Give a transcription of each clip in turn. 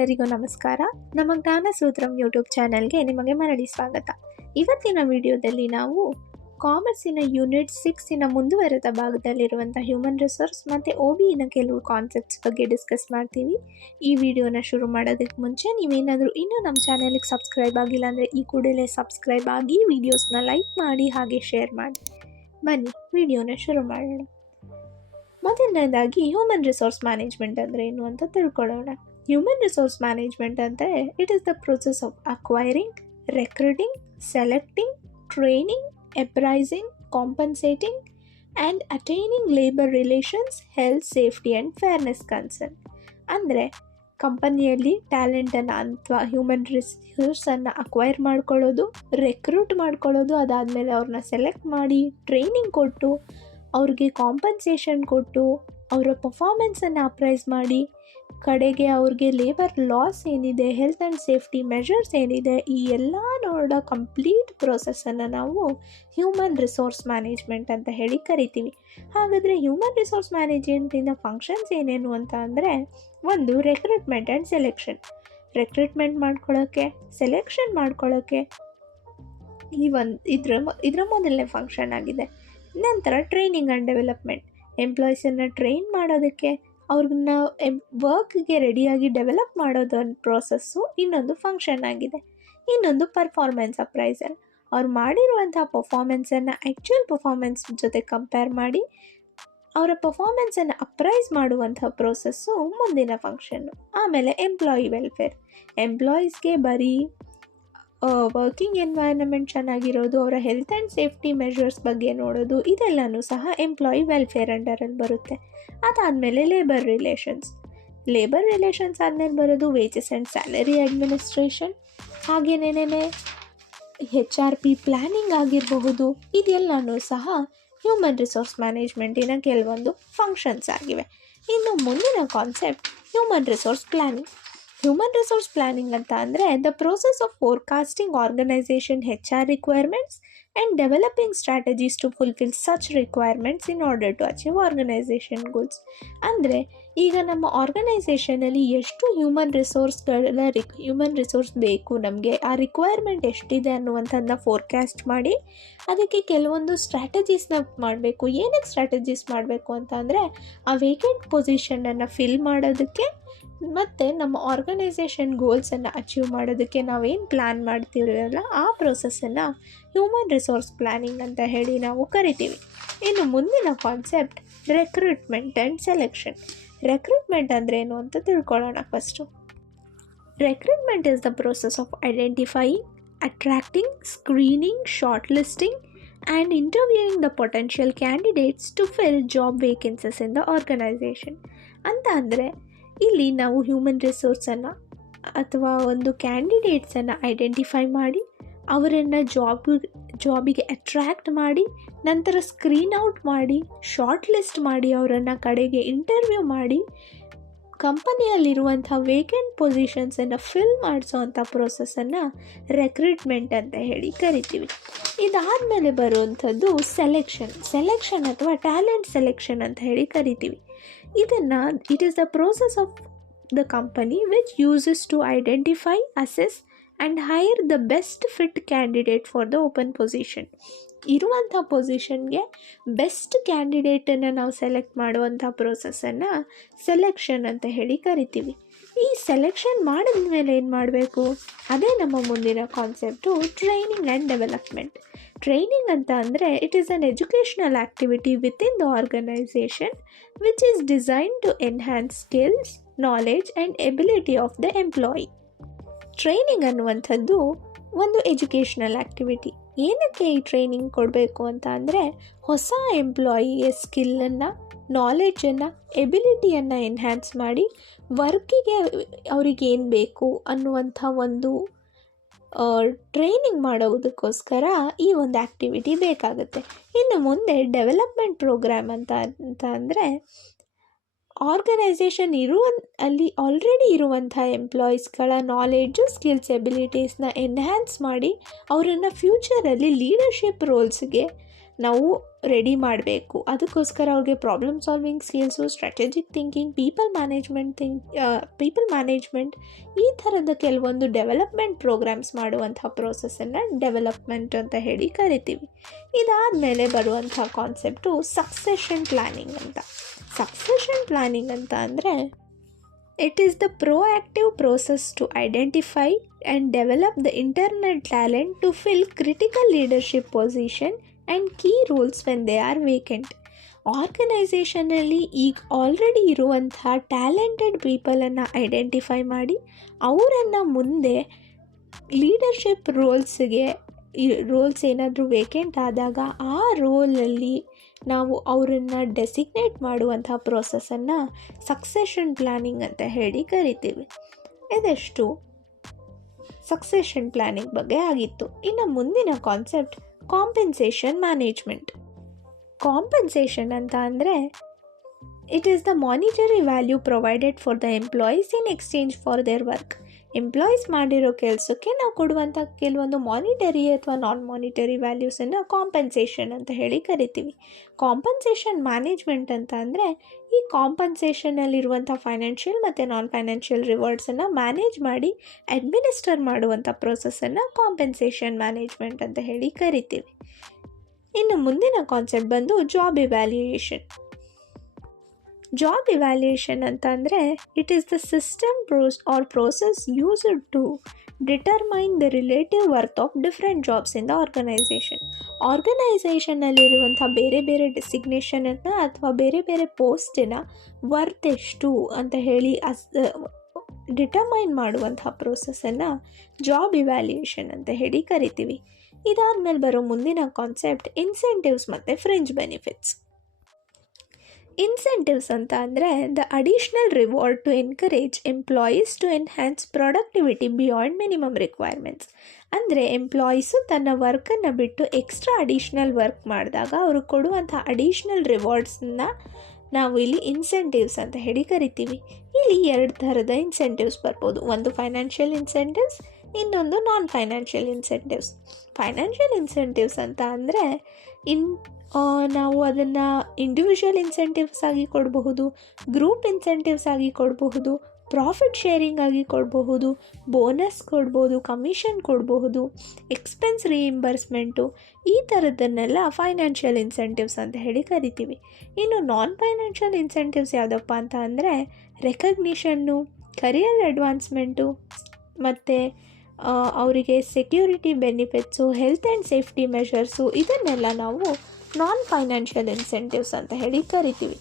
ಎಲ್ಲರಿಗೂ ನಮಸ್ಕಾರ. ನಮ್ಮ ಜ್ಞಾನ ಸೂತ್ರಂ ಯೂಟ್ಯೂಬ್ ಚಾನಲ್ಗೆ ನಿಮಗೆ ಮರಳಿ ಸ್ವಾಗತ. ಇವತ್ತಿನ ವಿಡಿಯೋದಲ್ಲಿ ನಾವು ಕಾಮರ್ಸಿನ ಯೂನಿಟ್ 6 ಮುಂದುವರೆದ ಭಾಗದಲ್ಲಿರುವಂಥ ಹ್ಯೂಮನ್ ರಿಸೋರ್ಸ್ ಮತ್ತು OBEನ ಕೆಲವು ಕಾನ್ಸೆಪ್ಟ್ಸ್ ಬಗ್ಗೆ ಡಿಸ್ಕಸ್ ಮಾಡ್ತೀವಿ. ಈ ವಿಡಿಯೋನ ಶುರು ಮಾಡೋದಕ್ಕೆ ಮುಂಚೆ ನೀವೇನಾದರೂ ಇನ್ನೂ ನಮ್ಮ ಚಾನಲ್ಗೆ ಸಬ್ಸ್ಕ್ರೈಬ್ ಆಗಿಲ್ಲ ಅಂದರೆ ಈ ಕೂಡಲೇ ಸಬ್ಸ್ಕ್ರೈಬ್ ಆಗಿ ವಿಡಿಯೋಸ್ನ ಲೈಕ್ ಮಾಡಿ ಹಾಗೆ ಶೇರ್ ಮಾಡಿ. ಬನ್ನಿ ವಿಡಿಯೋನ ಶುರು ಮಾಡೋಣ. ಮೊದಲನೇದಾಗಿ ಹ್ಯೂಮನ್ ರಿಸೋರ್ಸ್ ಮ್ಯಾನೇಜ್ಮೆಂಟ್ ಅಂದರೆ ಏನು ಅಂತ ತಿಳ್ಕೊಳ್ಳೋಣ. ಹ್ಯೂಮನ್ ರಿಸೋರ್ಸ್ ಮ್ಯಾನೇಜ್ಮೆಂಟ್ ಅಂದರೆ it is the process of acquiring, recruiting, selecting, training, uprising, compensating and attaining labour relations, health, safety and fairness concern. ಅಂದರೆ ಕಂಪನಿಯಲ್ಲಿ ಟ್ಯಾಲೆಂಟನ್ನು ಅಥವಾ ಹ್ಯೂಮನ್ ರಿಸೋರ್ಸನ್ನು ಅಕ್ವೈರ್ ಮಾಡ್ಕೊಳ್ಳೋದು, ರೆಕ್ರೂಟ್ ಮಾಡ್ಕೊಳ್ಳೋದು, ಅದಾದಮೇಲೆ ಅವ್ರನ್ನ ಸೆಲೆಕ್ಟ್ ಮಾಡಿ ಟ್ರೈನಿಂಗ್ ಕೊಟ್ಟು ಅವ್ರಿಗೆ ಕಾಂಪನ್ಸೇಷನ್ ಕೊಟ್ಟು ಅವರ ಪರ್ಫಾರ್ಮೆನ್ಸನ್ನು ಅಪ್ರೈಸ್ ಮಾಡಿ ಕಡೆಗೆ ಅವ್ರಿಗೆ ಲೇಬರ್ ಲಾಸ್ ಏನಿದೆ, ಹೆಲ್ತ್ ಆ್ಯಂಡ್ ಸೇಫ್ಟಿ ಮೆಷರ್ಸ್ ಏನಿದೆ, ಈ ಎಲ್ಲ ನೋಡೋ ಕಂಪ್ಲೀಟ್ ಪ್ರೋಸೆಸ್ಸನ್ನು ನಾವು ಹ್ಯೂಮನ್ ರಿಸೋರ್ಸ್ ಮ್ಯಾನೇಜ್ಮೆಂಟ್ ಅಂತ ಹೇಳಿ ಕರಿತೀವಿ. ಹಾಗಾದರೆ ಹ್ಯೂಮನ್ ರಿಸೋರ್ಸ್ ಮ್ಯಾನೇಜ್ಮೆಂಟಿನ ಫಂಕ್ಷನ್ಸ್ ಏನೇನು ಅಂತ ಅಂದರೆ, ಒಂದು ರೆಕ್ರೂಟ್ಮೆಂಟ್ ಆ್ಯಂಡ್ ಸೆಲೆಕ್ಷನ್. ರೆಕ್ರೂಟ್ಮೆಂಟ್ ಮಾಡ್ಕೊಳ್ಳೋಕ್ಕೆ, ಸೆಲೆಕ್ಷನ್ ಮಾಡ್ಕೊಳ್ಳೋಕ್ಕೆ ಇದರ ಮೊದಲನೇ ಫಂಕ್ಷನ್ ಆಗಿದೆ. ನಂತರ ಟ್ರೈನಿಂಗ್ ಆ್ಯಂಡ್ ಡೆವಲಪ್ಮೆಂಟ್, ಎಂಪ್ಲಾಯೀಸನ್ನು ಟ್ರೈನ್ ಮಾಡೋದಕ್ಕೆ, ಅವ್ರನ್ನ ವರ್ಕ್ಗೆ ರೆಡಿಯಾಗಿ ಡೆವಲಪ್ ಮಾಡೋದು ಒಂದು ಪ್ರೋಸೆಸ್ಸು ಇನ್ನೊಂದು ಫಂಕ್ಷನ್ ಆಗಿದೆ. ಇನ್ನೊಂದು ಪರ್ಫಾರ್ಮೆನ್ಸ್ ಅಪ್ರೈಸಲ್, ಅವ್ರು ಮಾಡಿರುವಂಥ ಪರ್ಫಾರ್ಮೆನ್ಸನ್ನು ಆ್ಯಕ್ಚುಯಲ್ ಪರ್ಫಾರ್ಮೆನ್ಸ್ ಜೊತೆ ಕಂಪೇರ್ ಮಾಡಿ ಅವರ ಪರ್ಫಾರ್ಮೆನ್ಸನ್ನು ಅಪ್ರೈಸ್ ಮಾಡುವಂಥ ಪ್ರೋಸೆಸ್ಸು ಮುಂದಿನ ಫಂಕ್ಷನ್ನು. ಆಮೇಲೆ ಎಂಪ್ಲಾಯಿ ವೆಲ್ಫೇರ್, ಎಂಪ್ಲಾಯೀಸ್ಗೆ ಬರೀ ವರ್ಕಿಂಗ್ ಎನ್ವೈರನ್ಮೆಂಟ್ ಚೆನ್ನಾಗಿರೋದು, ಅವರ ಹೆಲ್ತ್ ಆ್ಯಂಡ್ ಸೇಫ್ಟಿ ಮೆಷರ್ಸ್ ಬಗ್ಗೆ ನೋಡೋದು, ಇದೆಲ್ಲನೂ ಸಹ ಎಂಪ್ಲಾಯಿ ವೆಲ್ಫೇರ್ ಅಂಡರಲ್ಲಿ ಬರುತ್ತೆ. ಅದಾದಮೇಲೆ ಲೇಬರ್ ರಿಲೇಷನ್ಸ್ ಆದಮೇಲೆ ಬರೋದು ವೇಜಸ್ ಆ್ಯಂಡ್ ಸ್ಯಾಲರಿ ಅಡ್ಮಿನಿಸ್ಟ್ರೇಷನ್, ಹಾಗೇನೇನೇ HRP ಪ್ಲ್ಯಾನಿಂಗ್ ಆಗಿರಬಹುದು. ಇದೆಲ್ಲನೂ ಸಹ ಹ್ಯೂಮನ್ ರಿಸೋರ್ಸ್ ಮ್ಯಾನೇಜ್ಮೆಂಟಿನ ಕೆಲವೊಂದು ಫಂಕ್ಷನ್ಸ್ ಆಗಿವೆ. ಇನ್ನು ಮುಂದಿನ concept human resource planning. Human resource planning ಅಂತ ಅಂದರೆ the process of forecasting organisation HR requirements and developing strategies to fulfil such requirements in order to achieve organisation goals. ಅಂದರೆ ಈಗ ನಮ್ಮ ಆರ್ಗನೈಸೇಷನಲ್ಲಿ ಎಷ್ಟು ಹ್ಯೂಮನ್ ರಿಸೋರ್ಸ್ ಬೇಕು, ನಮಗೆ ಆ ರಿಕ್ವೈರ್ಮೆಂಟ್ ಎಷ್ಟಿದೆ ಅನ್ನುವಂಥದ್ದನ್ನ ಫೋರ್ಕಾಸ್ಟ್ ಮಾಡಿ ಅದಕ್ಕೆ ಕೆಲವೊಂದು ಸ್ಟ್ರಾಟಜೀಸ್ನ ಮಾಡಬೇಕು. ಏನಕ್ಕೆ ಸ್ಟ್ರಾಟಜೀಸ್ ಮಾಡಬೇಕು ಅಂತ ಅಂದರೆ ಆ ವೇಕೆಂಟ್ ಪೊಸಿಷನನ್ನು ಫಿಲ್ ಮಾಡೋದಕ್ಕೆ ಮತ್ತು ನಮ್ಮ ಆರ್ಗನೈಸೇಷನ್ ಗೋಲ್ಸನ್ನು ಅಚೀವ್ ಮಾಡೋದಕ್ಕೆ ನಾವೇನು ಪ್ಲ್ಯಾನ್ ಮಾಡ್ತೀವಲ್ಲ ಆ ಪ್ರೋಸೆಸ್ಸನ್ನು ಹ್ಯೂಮನ್ ರಿಸೋರ್ಸ್ ಪ್ಲ್ಯಾನಿಂಗ್ ಅಂತ ಹೇಳಿ ನಾವು ಕರಿತೀವಿ. ಇನ್ನು ಮುಂದಿನ concept recruitment and selection. Recruitment ಅಂದ್ರೇನು ಅಂತ ತಿಳ್ಕೊಳ್ಳೋಣ first. Recruitment is the process of identifying, attracting, screening, short listing and interviewing the potential candidates to fill job vacancies in the organisation. ಅಂತ ಅಂದರೆ ಇಲ್ಲಿ ನಾವು ಹ್ಯೂಮನ್ ರಿಸೋರ್ಸನ್ನು ಅಥವಾ ಒಂದು ಕ್ಯಾಂಡಿಡೇಟ್ಸನ್ನು ಐಡೆಂಟಿಫೈ ಮಾಡಿ ಅವರನ್ನು ಜಾಬಿಗೆ ಅಟ್ರ್ಯಾಕ್ಟ್ ಮಾಡಿ ನಂತರ ಸ್ಕ್ರೀನ್ ಔಟ್ ಮಾಡಿ ಶಾರ್ಟ್ ಲಿಸ್ಟ್ ಮಾಡಿ ಅವರನ್ನು ಕಡೆಗೆ ಇಂಟರ್ವ್ಯೂ ಮಾಡಿ ಕಂಪನಿಯಲ್ಲಿರುವಂಥ ವೇಕೆಂಟ್ ಪೊಸಿಷನ್ಸನ್ನು ಫಿಲ್ ಮಾಡಿಸೋವಂಥ ಪ್ರೋಸೆಸ್ಸನ್ನು ರೆಕ್ರೂಟ್ಮೆಂಟ್ ಅಂತ ಹೇಳಿ ಕರಿತೀವಿ. ಇದಾದಮೇಲೆ ಬರುವಂಥದ್ದು ಸೆಲೆಕ್ಷನ್ ಅಥವಾ ಟ್ಯಾಲೆಂಟ್ ಸೆಲೆಕ್ಷನ್ ಅಂತ ಹೇಳಿ ಕರಿತೀವಿ. ಇದನ್ನು it is the process of the company which uses to identify, assess and hire the best fit candidate for the open position. ಇರುವಂಥ ಪೊಸಿಷನ್ಗೆ ಬೆಸ್ಟ್ ಕ್ಯಾಂಡಿಡೇಟನ್ನು ನಾವು ಸೆಲೆಕ್ಟ್ ಮಾಡುವಂಥ ಪ್ರೋಸೆಸ್ಸನ್ನು ಸೆಲೆಕ್ಷನ್ ಅಂತ ಹೇಳಿ ಕರಿತೀವಿ. ಈ ಸೆಲೆಕ್ಷನ್ ಮಾಡಿದ ಮೇಲೆ ಏನು ಮಾಡಬೇಕು, ಅದೇ ನಮ್ಮ ಮುಂದಿನ concept training and development. Training ಅಂತ ಅಂದರೆ it is an educational activity within the organisation which is design to enhance skills, knowledge and ability of the employee. Training ಅನ್ನುವಂಥದ್ದು ಒಂದು ಎಜುಕೇಷನಲ್ ಆ್ಯಕ್ಟಿವಿಟಿ. ಏನಕ್ಕೆ ಈ ಟ್ರೈನಿಂಗ್ ಕೊಡಬೇಕು ಅಂತ ಅಂದರೆ ಹೊಸ ಎಂಪ್ಲಾಯಿಗೆ ಸ್ಕಿಲ್ಲನ್ನು, ನಾಲೆಡ್ಜನ್ನು, ಎಬಿಲಿಟಿಯನ್ನು ಎನ್ಹ್ಯಾನ್ಸ್ ಮಾಡಿ ವರ್ಕಿಗೆ ಅವ್ರಿಗೇನು ಬೇಕು ಅನ್ನುವಂಥ ಒಂದು ಟ್ರೈನಿಂಗ್ ಮಾಡೋದಕ್ಕೋಸ್ಕರ ಈ ಒಂದು ಆ್ಯಕ್ಟಿವಿಟಿ ಬೇಕಾಗುತ್ತೆ. ಇನ್ನು ಮುಂದೆ ಡೆವಲಪ್ಮೆಂಟ್ ಪ್ರೋಗ್ರಾಮ್ ಅಂತ ಅಂದರೆ ಆರ್ಗನೈಸೇಷನ್ ಅಲ್ಲಿ ಆಲ್ರೆಡಿ ಇರುವಂಥ ಎಂಪ್ಲಾಯೀಸ್ಗಳ ನಾಲೆಡ್ಜು, ಸ್ಕಿಲ್ಸ್, ಎಬಿಲಿಟೀಸ್ನ ಎನ್ಹ್ಯಾನ್ಸ್ ಮಾಡಿ ಅವರನ್ನು ಫ್ಯೂಚರಲ್ಲಿ ಲೀಡರ್ಶಿಪ್ ರೋಲ್ಸ್ಗೆ ನಾವು ರೆಡಿ ಮಾಡಬೇಕು. ಅದಕ್ಕೋಸ್ಕರ ಅವ್ರಿಗೆ problem solving skills, strategic thinking, people management ಈ ಥರದ ಕೆಲವೊಂದು ಡೆವಲಪ್ಮೆಂಟ್ ಪ್ರೋಗ್ರಾಮ್ಸ್ ಮಾಡುವಂಥ ಪ್ರೋಸೆಸ್ಸನ್ನು ಡೆವಲಪ್ಮೆಂಟ್ ಅಂತ ಹೇಳಿ ಕರಿತೀವಿ. ಇದಾದಮೇಲೆ ಬರುವಂಥ ಕಾನ್ಸೆಪ್ಟು ಸಕ್ಸೆಷನ್ ಪ್ಲ್ಯಾನಿಂಗ್ ಅಂತ. ಸಕ್ಸೆಷನ್ ಪ್ಲ್ಯಾನಿಂಗ್ ಅಂತ ಅಂದರೆ it is the proactive process to identify and develop the internal talent to fill critical leadership position and key roles when they are vacant. ಆರ್ಗನೈಸೇಷನಲ್ಲಿ ಈಗ ಆಲ್ರೆಡಿ ಇರುವಂತಹ ಟ್ಯಾಲೆಂಟೆಡ್ ಪೀಪಲನ್ನು ಐಡೆಂಟಿಫೈ ಮಾಡಿ ಅವರನ್ನು ಮುಂದೆ leadership rolls ಏನಾದರೂ vacant ಆದಾಗ ಆ ರೋಲಲ್ಲಿ ನಾವು ಅವರನ್ನು ಡೆಸಿಗ್ನೇಟ್ ಮಾಡುವಂಥ ಪ್ರೋಸೆಸ್ಸನ್ನು ಸಕ್ಸೆಷನ್ ಪ್ಲ್ಯಾನಿಂಗ್ ಅಂತ ಹೇಳಿ ಕರಿತೀವಿ. ಇದೆಷ್ಟು ಸಕ್ಸೆಷನ್ ಪ್ಲ್ಯಾನಿಂಗ್ ಬಗ್ಗೆ ಆಗಿತ್ತು. ಇನ್ನು ಮುಂದಿನ ಕಾನ್ಸೆಪ್ಟ್ ಕಾಂಪೆನ್ಸೇಷನ್ ಮ್ಯಾನೇಜ್ಮೆಂಟ್. ಕಾಂಪೆನ್ಸೇಷನ್ ಅಂತ ಅಂದರೆ it is the monetary value provided for the employees in exchange for their work. Employees ಮಾಡಿರೋ ಕೆಲಸಕ್ಕೆ ನಾವು ಕೊಡುವಂಥ ಕೆಲವೊಂದು ಮಾನಿಟರಿ ಅಥವಾ ನಾನ್ ಮಾನಿಟರಿ ವ್ಯಾಲ್ಯೂಸನ್ನು ಕಾಂಪೆನ್ಸೇಷನ್ ಅಂತ ಹೇಳಿ ಕರಿತೀವಿ. ಕಾಂಪೆನ್ಸೇಷನ್ ಮ್ಯಾನೇಜ್ಮೆಂಟ್ ಅಂತ ಅಂದರೆ ಈ ಕಾಂಪೆನ್ಸೇಷನಲ್ಲಿರುವಂಥ ಫೈನಾನ್ಷಿಯಲ್ ಮತ್ತು ನಾನ್ ಫೈನಾನ್ಷಿಯಲ್ ರಿವಾರ್ಡ್ಸನ್ನು ಮ್ಯಾನೇಜ್ ಮಾಡಿ ಅಡ್ಮಿನಿಸ್ಟರ್ ಮಾಡುವಂಥ ಪ್ರೋಸೆಸ್ಸನ್ನು ಕಾಂಪೆನ್ಸೇಷನ್ ಮ್ಯಾನೇಜ್ಮೆಂಟ್ ಅಂತ ಹೇಳಿ ಕರಿತೀವಿ. ಇನ್ನು ಮುಂದಿನ ಕಾನ್ಸೆಪ್ಟ್ ಬಂದು ಜಾಬ್ ಇವ್ಯಾಲ್ಯೂಯೇಷನ್. ಜಾಬ್ ಇವ್ಯಾಲ್ಯೂಯೇಷನ್ ಅಂತ ಅಂದರೆ it is the system or process used to determine the relative worth of different jobs in the organisation. ಆರ್ಗನೈಸೇಷನ್ನಲ್ಲಿರುವಂಥ ಬೇರೆ ಬೇರೆ ಡೆಸಿಗ್ನೇಷನನ್ನು ಅಥವಾ ಬೇರೆ ಬೇರೆ ಪೋಸ್ಟಿನ ವರ್ತ್ ಎಷ್ಟು ಅಂತ ಹೇಳಿ ಡಿಟರ್ಮೈನ್ ಮಾಡುವಂಥ ಪ್ರೋಸೆಸ್ಸನ್ನು ಜಾಬ್ ಇವ್ಯಾಲ್ಯೂಯೇಷನ್ ಅಂತ ಹೇಳಿ ಕರಿತೀವಿ. ಇದಾದಮೇಲೆ ಬರೋ ಮುಂದಿನ ಕಾನ್ಸೆಪ್ಟ್ ಇನ್ಸೆಂಟಿವ್ಸ್ ಮತ್ತು ಫ್ರಿಂಜ್ ಬೆನಿಫಿಟ್ಸ್. ಇನ್ಸೆಂಟಿವ್ಸ್ ಅಂತ ಅಂದರೆ the additional reward to encourage employees to enhance productivity beyond minimum requirements. ಅಂದರೆ ಎಂಪ್ಲಾಯೀಸು ತನ್ನ ವರ್ಕನ್ನು ಬಿಟ್ಟು ಎಕ್ಸ್ಟ್ರಾ ಅಡಿಷ್ನಲ್ ವರ್ಕ್ ಮಾಡಿದಾಗ ಅವರು ಕೊಡುವಂಥ ಅಡಿಷ್ನಲ್ ರಿವಾರ್ಡ್ಸನ್ನ ನಾವು ಇಲ್ಲಿ ಇನ್ಸೆಂಟಿವ್ಸ್ ಅಂತ ಹೇಳಿ ಕರಿತೀವಿ. ಇಲ್ಲಿ 2 ಥರದ ಇನ್ಸೆಂಟಿವ್ಸ್ ಬರ್ಬೋದು. ಒಂದು ಫೈನಾನ್ಷಿಯಲ್ ಇನ್ಸೆಂಟಿವ್ಸ್, ಇನ್ನೊಂದು ನಾನ್ ಫೈನಾನ್ಷಿಯಲ್ ಇನ್ಸೆಂಟಿವ್ಸ್. ಫೈನಾನ್ಷಿಯಲ್ ಇನ್ಸೆಂಟಿವ್ಸ್ ಅಂತ ಅಂದರೆ ನಾವು ಅದನ್ನು ಇಂಡಿವಿಜುವಲ್ ಇನ್ಸೆಂಟಿವ್ಸ್ ಆಗಿ ಕೊಡಬಹುದು, ಗ್ರೂಪ್ ಇನ್ಸೆಂಟಿವ್ಸ್ ಆಗಿ ಕೊಡಬಹುದು, ಪ್ರಾಫಿಟ್ ಶೇರಿಂಗ್ ಆಗಿ ಕೊಡಬಹುದು, ಬೋನಸ್ ಕೊಡ್ಬೋದು, ಕಮಿಷನ್ ಕೊಡಬಹುದು, ಎಕ್ಸ್ಪೆನ್ಸ್ ರೀಇಂಬರ್ಸ್ಮೆಂಟು, ಈ ಥರದ್ದನ್ನೆಲ್ಲ ಫೈನಾನ್ಷಿಯಲ್ ಇನ್ಸೆಂಟಿವ್ಸ್ ಅಂತ ಹೇಳಿ ಕರಿತೀವಿ. ಇನ್ನು ನಾನ್ ಫೈನಾನ್ಷಿಯಲ್ ಇನ್ಸೆಂಟಿವ್ಸ್ ಯಾವುದಪ್ಪ ಅಂತ ಅಂದರೆ ರೆಕಗ್ನಿಷನ್ನು, ಕರಿಯರ್ ಅಡ್ವಾನ್ಸ್ಮೆಂಟು ಮತ್ತು ಅವರಿಗೆ security benefits, health and safety measures, ಇದನ್ನೆಲ್ಲ ನಾವು ನಾನ್ ಫೈನಾನ್ಷಿಯಲ್ ಇನ್ಸೆಂಟಿವ್ಸ್ ಅಂತ ಹೇಳಿ ಕರಿತೀವಿ.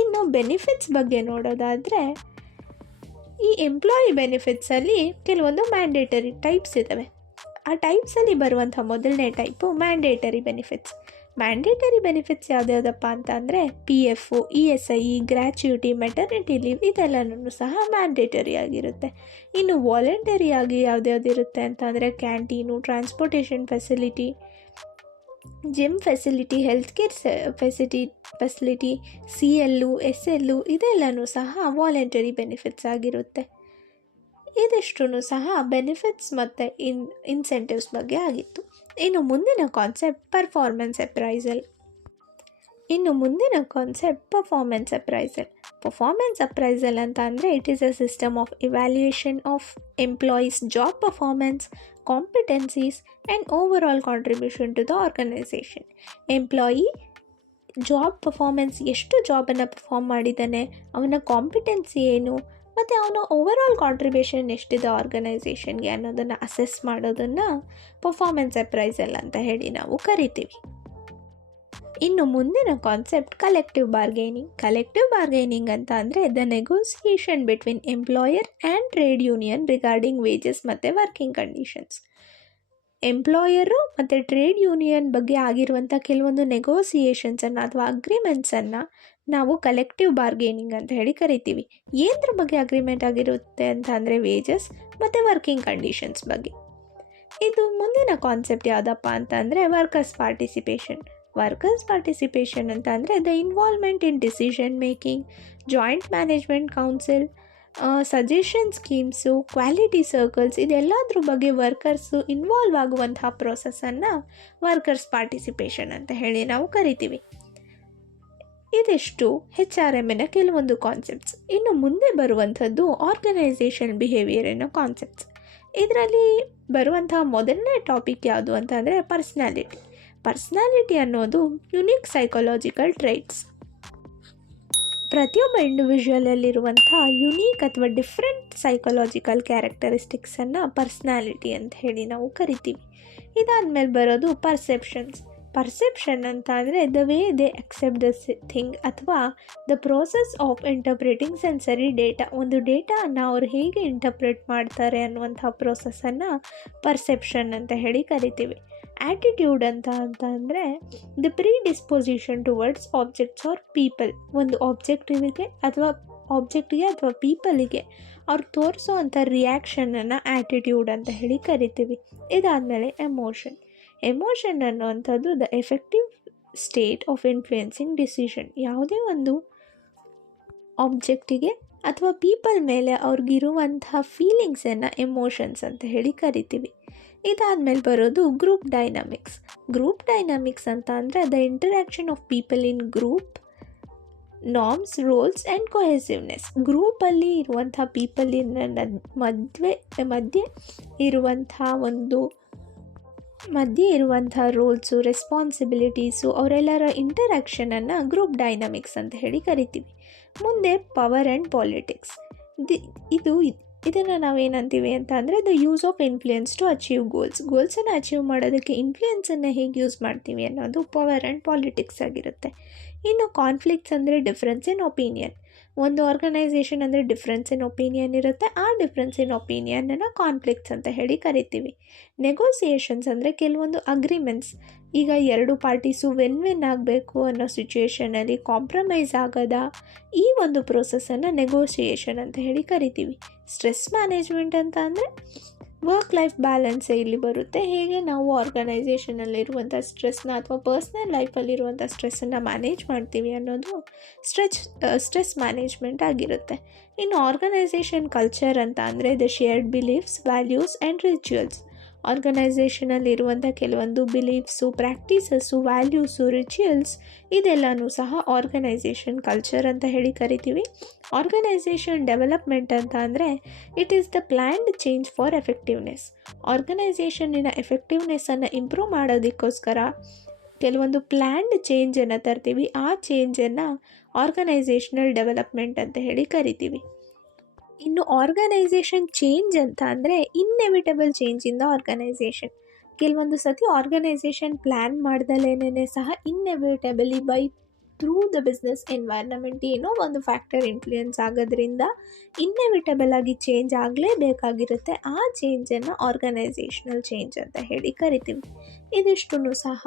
ಇನ್ನು ಬೆನಿಫಿಟ್ಸ್ ಬಗ್ಗೆ ನೋಡೋದಾದರೆ ಈ ಎಂಪ್ಲಾಯಿ ಬೆನಿಫಿಟ್ಸಲ್ಲಿ ಕೆಲವೊಂದು ಮ್ಯಾಂಡೇಟರಿ ಟೈಪ್ಸ್ ಇದ್ದಾವೆ. ಆ ಟೈಪ್ಸಲ್ಲಿ ಬರುವಂಥ ಮೊದಲನೇ type mandatory benefits. Mandatory benefits ಯಾವುದ್ಯಾವುದಪ್ಪ ಅಂತ ಅಂದರೆ PF, ESI, gratuity, maternity leave ಇದೆಲ್ಲನೂ ಸಹ ಮ್ಯಾಂಡೇಟರಿ ಆಗಿರುತ್ತೆ. ಇನ್ನು ವಾಲಂಟರಿ ಆಗಿ ಯಾವುದ್ಯಾವುದಿರುತ್ತೆ ಅಂತ ಅಂದರೆ canteen, transportation facility, gym facility, health care facility, CL, SL ಇದೆಲ್ಲನೂ ಸಹ ವಾಲಂಟರಿ ಬೆನಿಫಿಟ್ಸ್ ಆಗಿರುತ್ತೆ. ಇದಿಷ್ಟೂ ಸಹ ಬೆನಿಫಿಟ್ಸ್ ಮತ್ತು ಇನ್ಸೆಂಟಿವ್ಸ್ ಬಗ್ಗೆ ಆಗಿತ್ತು. ಇನ್ನು ಮುಂದಿನ concept performance appraisal. Performance appraisal ಅಂತ ಅಂದರೆ it is a system of evaluation of employees job performance, competencies and overall contribution to the organisation. Employee job performance, ಎಷ್ಟು ಜಾಬನ್ನು ಪರ್ಫಾರ್ಮ್ ಮಾಡಿದ್ದಾನೆ, ಅವನ ಕಾಂಪಿಟೆನ್ಸಿ ಏನು ಮತ್ತು ಅವನ ಓವರಾಲ್ ಕಾಂಟ್ರಿಬ್ಯೂಷನ್ ಎಷ್ಟಿದೆ ಆರ್ಗನೈಸೇಷನ್ಗೆ ಅನ್ನೋದನ್ನು ಅಸೆಸ್ ಮಾಡೋದನ್ನು ಪರ್ಫಾರ್ಮೆನ್ಸ್ ಅಪ್ರೈಸಲ್ ಅಂತ ಹೇಳಿ ನಾವು ಕರಿತೀವಿ. ಇನ್ನು ಮುಂದಿನ ಕಾನ್ಸೆಪ್ಟ್ ಕಲೆಕ್ಟಿವ್ ಬಾರ್ಗೈನಿಂಗ್ ಅಂತ ಅಂದರೆ the negotiation between employer and trade union regarding wages ಮತ್ತು ವರ್ಕಿಂಗ್ ಕಂಡೀಷನ್ಸ್. ಎಂಪ್ಲಾಯರು ಮತ್ತು ಟ್ರೇಡ್ ಯೂನಿಯನ್ ಬಗ್ಗೆ ಆಗಿರುವಂಥ ಕೆಲವೊಂದು ನೆಗೋಸಿಯೇಷನ್ಸನ್ನು ಅಥವಾ ಅಗ್ರಿಮೆಂಟ್ಸನ್ನು ನಾವು ಕಲೆಕ್ಟಿವ್ ಬಾರ್ಗೇನಿಂಗ್ ಅಂತ ಹೇಳಿ ಕರಿತೀವಿ. ಏನರ ಬಗ್ಗೆ ಅಗ್ರಿಮೆಂಟ್ ಆಗಿರುತ್ತೆ ಅಂತ ಅಂದರೆ ವೇಜಸ್ ಮತ್ತು ವರ್ಕಿಂಗ್ ಕಂಡೀಷನ್ಸ್ ಬಗ್ಗೆ. ಇದು ಮುಂದಿನ ಕಾನ್ಸೆಪ್ಟ್ ಯಾವುದಪ್ಪ ಅಂತ ಅಂದರೆ ವರ್ಕರ್ಸ್ ಪಾರ್ಟಿಸಿಪೇಷನ್ ಅಂತ ಅಂದರೆ the involvement in decision making, joint management council suggestion schemes, quality circles ಇದೆಲ್ಲದ್ರ ಬಗ್ಗೆ ವರ್ಕರ್ಸು ಇನ್ವಾಲ್ವ್ ಆಗುವಂತಹ ಪ್ರೋಸೆಸ್ಸನ್ನು ವರ್ಕರ್ಸ್ ಪಾರ್ಟಿಸಿಪೇಷನ್ ಅಂತ ಹೇಳಿ ನಾವು ಕರಿತೀವಿ. ಇದಿಷ್ಟು HRMನ ಕೆಲವೊಂದು ಕಾನ್ಸೆಪ್ಟ್ಸ್. ಇನ್ನು ಮುಂದೆ ಬರುವಂಥದ್ದು ಆರ್ಗನೈಸೇಷನ್ ಬಿಹೇವಿಯರ್ ಅನ್ನೋ ಕಾನ್ಸೆಪ್ಟ್ಸ್. ಇದರಲ್ಲಿ ಬರುವಂತಹ ಮೊದಲನೇ ಟಾಪಿಕ್ ಯಾವುದು ಅಂತಂದರೆ ಪರ್ಸ್ನಾಲಿಟಿ ಅನ್ನೋದು ಯುನೀಕ್ ಸೈಕಾಲಜಿಕಲ್ ಟ್ರೈಟ್ಸ್. ಪ್ರತಿಯೊಬ್ಬ ಇಂಡಿವಿಜುವಲಲ್ಲಿರುವಂಥ ಯುನೀಕ್ ಅಥವಾ ಡಿಫ್ರೆಂಟ್ ಸೈಕಾಲಜಿಕಲ್ ಕ್ಯಾರೆಕ್ಟರಿಸ್ಟಿಕ್ಸನ್ನು ಪರ್ಸ್ನಾಲಿಟಿ ಅಂತ ಹೇಳಿ ನಾವು ಕರಿತೀವಿ. ಇದಾದಮೇಲೆ ಬರೋದು ಪರ್ಸೆಪ್ಷನ್ ಅಂತ ಅಂದರೆ the way they accept the thing ಅಥವಾ the process of interpreting sensory data. ಒಂದು ಡೇಟಾನ ಅವ್ರು ಹೇಗೆ ಇಂಟರ್ಪ್ರಿಟ್ ಮಾಡ್ತಾರೆ ಅನ್ನುವಂಥ ಪ್ರೋಸೆಸ್ಸನ್ನು ಪರ್ಸೆಪ್ಷನ್ ಅಂತ ಹೇಳಿ ಕರಿತೀವಿ. ಆ್ಯಟಿಟ್ಯೂಡ್ ಅಂತ ಅಂದರೆ the predisposition towards objects or people. ಒಂದು ಆಬ್ಜೆಕ್ಟಿಗೆ ಅಥವಾ ಪೀಪಲಿಗೆ ಅವ್ರು ತೋರಿಸೋ ಅಂಥ ರಿಯಾಕ್ಷನನ್ನು ಆ್ಯಟಿಟ್ಯೂಡ್ ಅಂತ ಹೇಳಿ ಕರಿತೀವಿ. ಇದಾದಮೇಲೆ ಎಮೋಷನ್ ಅನ್ನುವಂಥದ್ದು the effective state of influencing decision. ಯಾವುದೇ ಒಂದು ಆಬ್ಜೆಕ್ಟಿಗೆ ಅಥವಾ ಪೀಪಲ್ ಮೇಲೆ ಅವ್ರಿಗಿರುವಂತಹ ಫೀಲಿಂಗ್ಸನ್ನು ಎಮೋಷನ್ಸ್ ಅಂತ ಹೇಳಿ ಕರಿತೀವಿ. ಇದಾದಮೇಲೆ ಬರೋದು ಗ್ರೂಪ್ ಡೈನಾಮಿಕ್ಸ್ ಅಂತ ಅಂದರೆ the interaction of people in group, norms, roles and cohesiveness. ಗ್ರೂಪಲ್ಲಿ ಇರುವಂಥ ಪೀಪಲಿನ ಮಧ್ಯೆ ಇರುವಂಥ ರೋಲ್ಸು, ರೆಸ್ಪಾನ್ಸಿಬಿಲಿಟೀಸು, ಅವರೆಲ್ಲರ ಇಂಟರ್ಯಾಕ್ಷನನ್ನು ಗ್ರೂಪ್ ಡೈನಾಮಿಕ್ಸ್ ಅಂತ ಹೇಳಿ ಕರಿತೀವಿ. ಮುಂದೆ ಪವರ್ ಆ್ಯಂಡ್ ಪಾಲಿಟಿಕ್ಸ್. ಇದನ್ನು ನಾವೇನಂತೀವಿ ಅಂತ ಅಂದರೆ the use of influence to achieve ಗೋಲ್ಸನ್ನು ಅಚೀವ್ ಮಾಡೋದಕ್ಕೆ ಇನ್ಫ್ಲುಯೆನ್ಸನ್ನು ಹೇಗೆ ಯೂಸ್ ಮಾಡ್ತೀವಿ ಅನ್ನೋದು ಪವರ್ ಆ್ಯಂಡ್ ಪಾಲಿಟಿಕ್ಸ್ ಆಗಿರುತ್ತೆ. ಇನ್ನು ಕಾನ್ಫ್ಲಿಕ್ಟ್ಸ್ ಅಂದರೆ ಡಿಫ್ರೆನ್ಸ್ ಇನ್ ಒಪಿನಿಯನ್. ಒಂದು ಆರ್ಗನೈಸೇಷನ್ ಅಂದರೆ ಡಿಫ್ರೆನ್ಸ್ ಇನ್ ಒಪಿನಿಯನ್ ಇರುತ್ತೆ. ಆ ಡಿಫ್ರೆನ್ಸ್ ಇನ್ ಒಪಿನಿಯನನ್ನು ಕಾನ್ಫ್ಲಿಕ್ಟ್ಸ್ ಅಂತ ಹೇಳಿ ಕರಿತೀವಿ. ನೆಗೋಸಿಯೇಷನ್ಸ್ ಅಂದರೆ ಕೆಲವೊಂದು ಅಗ್ರಿಮೆಂಟ್ಸ್. ಈಗ ಎರಡು ಪಾರ್ಟೀಸು ವಿನ್ ಆಗಬೇಕು ಅನ್ನೋ ಸಿಚುವೇಷನಲ್ಲಿ ಕಾಂಪ್ರಮೈಸ್ ಆಗದ ಈ ಒಂದು ಪ್ರೋಸೆಸ್ಸನ್ನು ನೆಗೋಸಿಯೇಷನ್ ಅಂತ ಹೇಳಿ ಕರಿತೀವಿ. ಸ್ಟ್ರೆಸ್ ಮ್ಯಾನೇಜ್ಮೆಂಟ್ ಅಂತ ಅಂದರೆ ವರ್ಕ್ ಲೈಫ್ ಬ್ಯಾಲೆನ್ಸೇ ಇಲ್ಲಿ ಬರುತ್ತೆ. ಹೇಗೆ ನಾವು ಆರ್ಗನೈಸೇಷನಲ್ಲಿರುವಂಥ ಸ್ಟ್ರೆಸ್ನ ಅಥವಾ ಪರ್ಸ್ನಲ್ ಲೈಫಲ್ಲಿರುವಂಥ ಸ್ಟ್ರೆಸ್ಸನ್ನು ಮ್ಯಾನೇಜ್ ಮಾಡ್ತೀವಿ ಅನ್ನೋದು ಸ್ಟ್ರೆಸ್ ಮ್ಯಾನೇಜ್ಮೆಂಟ್ ಆಗಿರುತ್ತೆ. ಇನ್ನು ಆರ್ಗನೈಸೇಷನ್ ಕಲ್ಚರ್ ಅಂತ ಅಂದರೆ the shared beliefs, values and rituals. ಆರ್ಗನೈಸೇಷನಲ್ಲಿರುವಂಥ ಕೆಲವೊಂದು ಬಿಲೀಫ್ಸು, ಪ್ರಾಕ್ಟೀಸಸ್ಸು, ವ್ಯಾಲ್ಯೂಸು, ರಿಚುವಲ್ಸ್ ಇದೆಲ್ಲನೂ ಸಹ ಆರ್ಗನೈಸೇಷನ್ ಕಲ್ಚರ್ ಅಂತ ಹೇಳಿ ಕರಿತೀವಿ. ಆರ್ಗನೈಸೇಷನ್ ಡೆವಲಪ್ಮೆಂಟ್ ಅಂತ ಅಂದರೆ it is the planned change for effectiveness. ಆರ್ಗನೈಸೇಷನ್ನಿನ ಎಫೆಕ್ಟಿವ್ನೆಸ್ಸನ್ನು ಇಂಪ್ರೂವ್ ಮಾಡೋದಕ್ಕೋಸ್ಕರ ಕೆಲವೊಂದು ಪ್ಲ್ಯಾನ್ಡ್ ಚೇಂಜನ್ನು ತರ್ತೀವಿ. ಆ ಚೇಂಜನ್ನು ಆರ್ಗನೈಸೇಷನಲ್ ಡೆವಲಪ್ಮೆಂಟ್ ಅಂತ ಹೇಳಿ ಕರಿತೀವಿ. ಇನ್ನು ಆರ್ಗನೈಸೇಷನ್ ಚೇಂಜ್ ಅಂತ ಅಂದರೆ inevitable change in the organisation. ಕೆಲವೊಂದು ಸತಿ ಆರ್ಗನೈಸೇಷನ್ ಪ್ಲ್ಯಾನ್ ಮಾಡ್ದಲೇ ಸಹ inevitably through the business environment ಏನೋ ಒಂದು ಫ್ಯಾಕ್ಟರ್ ಇನ್ಫ್ಲುಯೆನ್ಸ್ ಆಗೋದ್ರಿಂದ ಇನ್ನೆವಿಟಬಲ್ ಆಗಿ ಚೇಂಜ್ ಆಗಲೇಬೇಕಾಗಿರುತ್ತೆ. ಆ ಚೇಂಜನ್ನು ಆರ್ಗನೈಸೇಷನಲ್ ಚೇಂಜ್ ಅಂತ ಹೇಳಿ ಕರಿತೀವಿ. ಇದಿಷ್ಟೂ ಸಹ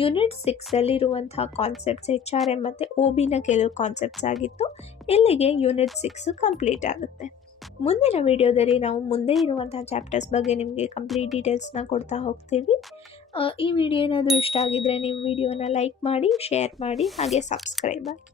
ಯೂನಿಟ್ 6ಅಲ್ಲಿರುವಂಥ ಕಾನ್ಸೆಪ್ಟ್ಸ್ HRM ಮತ್ತು OBನ ಕೆಲವು ಕಾನ್ಸೆಪ್ಟ್ಸ್ ಆಗಿತ್ತು. ಇಲ್ಲಿಗೆ ಯೂನಿಟ್ 6 ಕಂಪ್ಲೀಟ್ ಆಗುತ್ತೆ. ಮುಂದಿನ ವಿಡಿಯೋದಲ್ಲಿ ನಾವು ಮುಂದೆ ಇರುವಂಥ ಚಾಪ್ಟರ್ಸ್ ಬಗ್ಗೆ ನಿಮಗೆ ಕಂಪ್ಲೀಟ್ ಡೀಟೇಲ್ಸ್ನ ಕೊಡ್ತಾ ಹೋಗ್ತೀವಿ. ಈ ವಿಡಿಯೋ ಏನಾದರೂ ಇಷ್ಟ ಆಗಿದ್ದರೆ ನೀವು ವಿಡಿಯೋನ ಲೈಕ್ ಮಾಡಿ, ಶೇರ್ ಮಾಡಿ, ಹಾಗೆ ಸಬ್ಸ್ಕ್ರೈಬ್ ಆಗಿ.